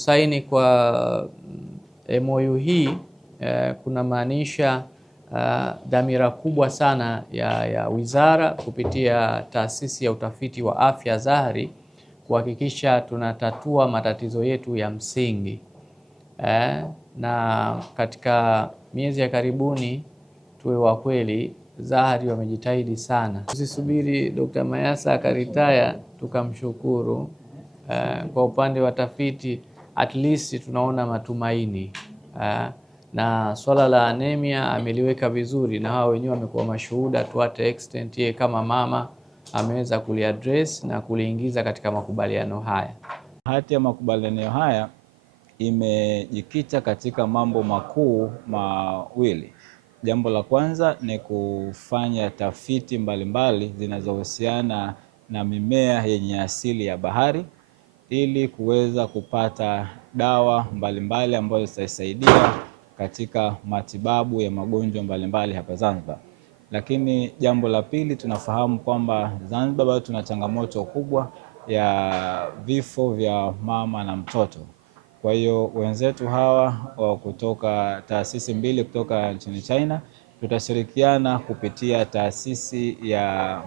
Kusaini kwa MOU hii kuna maanisha dhamira kubwa sana ya wizara kupitia taasisi ya utafiti wa afya Zahari kuhakikisha tunatatua matatizo yetu ya msingi. Na katika miezi ya karibuni, tuwe wa kweli, Zahari wamejitahidi sana. Tusisubiri Dr. Mayasa akaritaya tukamshukuru. Kwa upande wa tafiti at least tunaona matumaini, na swala la anemia ameliweka vizuri, na hao wenyewe wamekuwa mashuhuda to what extent yeye kama mama ameweza kuliaddress na kuliingiza katika makubaliano haya. Hati ya makubaliano haya imejikita katika mambo makuu mawili. Jambo la kwanza ni kufanya tafiti mbalimbali zinazohusiana na mimea yenye asili ya bahari ili kuweza kupata dawa mbalimbali ambazo zitasaidia katika matibabu ya magonjwa mbalimbali hapa Zanzibar. Lakini jambo la pili, tunafahamu kwamba Zanzibar bado tuna changamoto kubwa ya vifo vya mama na mtoto. Kwa hiyo wenzetu hawa kutoka taasisi mbili kutoka nchini China tutashirikiana kupitia taasisi ya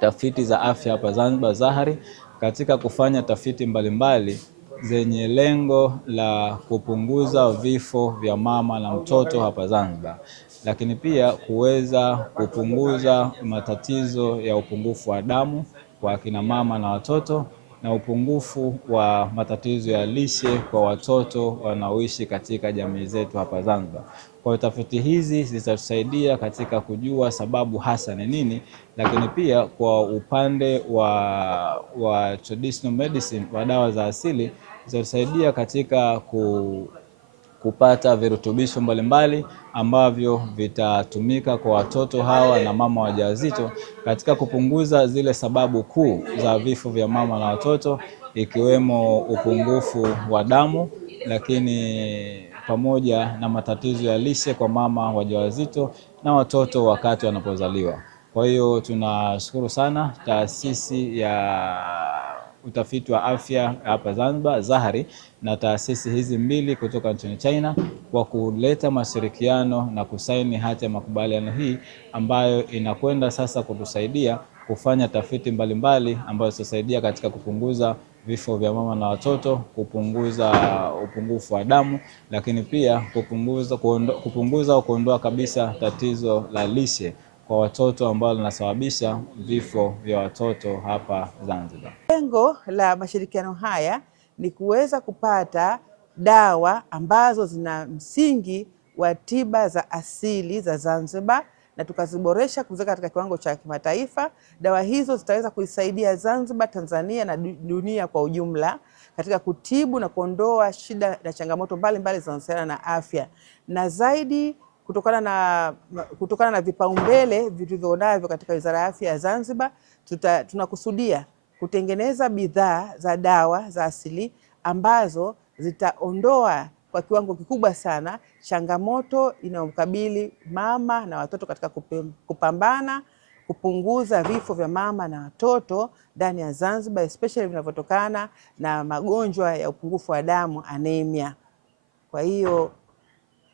tafiti za afya hapa Zanzibar Zahari katika kufanya tafiti mbalimbali zenye lengo la kupunguza vifo vya mama na mtoto hapa Zanzibar, lakini pia kuweza kupunguza matatizo ya upungufu wa damu kwa akina mama na watoto na upungufu wa matatizo ya lishe kwa watoto wanaoishi katika jamii zetu hapa Zanzibar. Kwa tafiti hizi zitatusaidia katika kujua sababu hasa ni nini, lakini pia kwa upande wa traditional medicine wa dawa za asili zitatusaidia katika kupata virutubisho mbalimbali ambavyo vitatumika kwa watoto hawa na mama wajawazito katika kupunguza zile sababu kuu za vifo vya mama na watoto, ikiwemo upungufu wa damu, lakini pamoja na matatizo ya lishe kwa mama wajawazito na watoto wakati wanapozaliwa. Kwa hiyo tunashukuru sana taasisi ya utafiti wa afya hapa Zanzibar Zahari na taasisi hizi mbili kutoka nchini China kwa kuleta mashirikiano na kusaini hati ya makubaliano hii ambayo inakwenda sasa kutusaidia kufanya tafiti mbalimbali ambazo zitasaidia katika kupunguza vifo vya mama na watoto, kupunguza upungufu wa damu, lakini pia kupunguza au kuondoa kabisa tatizo la lishe kwa watoto ambao linasababisha vifo vya watoto hapa Zanzibar. Lengo la mashirikiano haya ni kuweza kupata dawa ambazo zina msingi wa tiba za asili za Zanzibar na tukaziboresha kuziweka katika kiwango cha kimataifa. Dawa hizo zitaweza kuisaidia Zanzibar, Tanzania na dunia kwa ujumla katika kutibu na kuondoa shida na changamoto mbalimbali zinazohusiana na afya, na zaidi kutokana na vipaumbele vilivyonavyo katika Wizara ya Afya ya Zanzibar, tunakusudia kutengeneza bidhaa za dawa za asili ambazo zitaondoa kwa kiwango kikubwa sana changamoto inayomkabili mama na watoto katika kupambana kupunguza vifo vya mama na watoto ndani ya Zanzibar, especially vinavyotokana na magonjwa ya upungufu wa damu, anemia. Kwa hiyo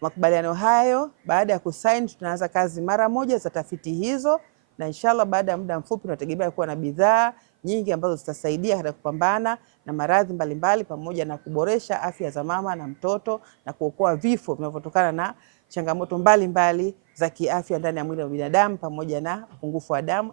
makubaliano hayo, baada ya kusaini, tunaanza kazi mara moja za tafiti hizo, na inshallah baada ya muda mfupi tunategemea kuwa na bidhaa nyingi ambazo zitasaidia katika kupambana na maradhi mbalimbali pamoja na kuboresha afya za mama na mtoto na kuokoa vifo vinavyotokana na changamoto mbalimbali za kiafya ndani ya mwili wa binadamu pamoja na upungufu wa damu.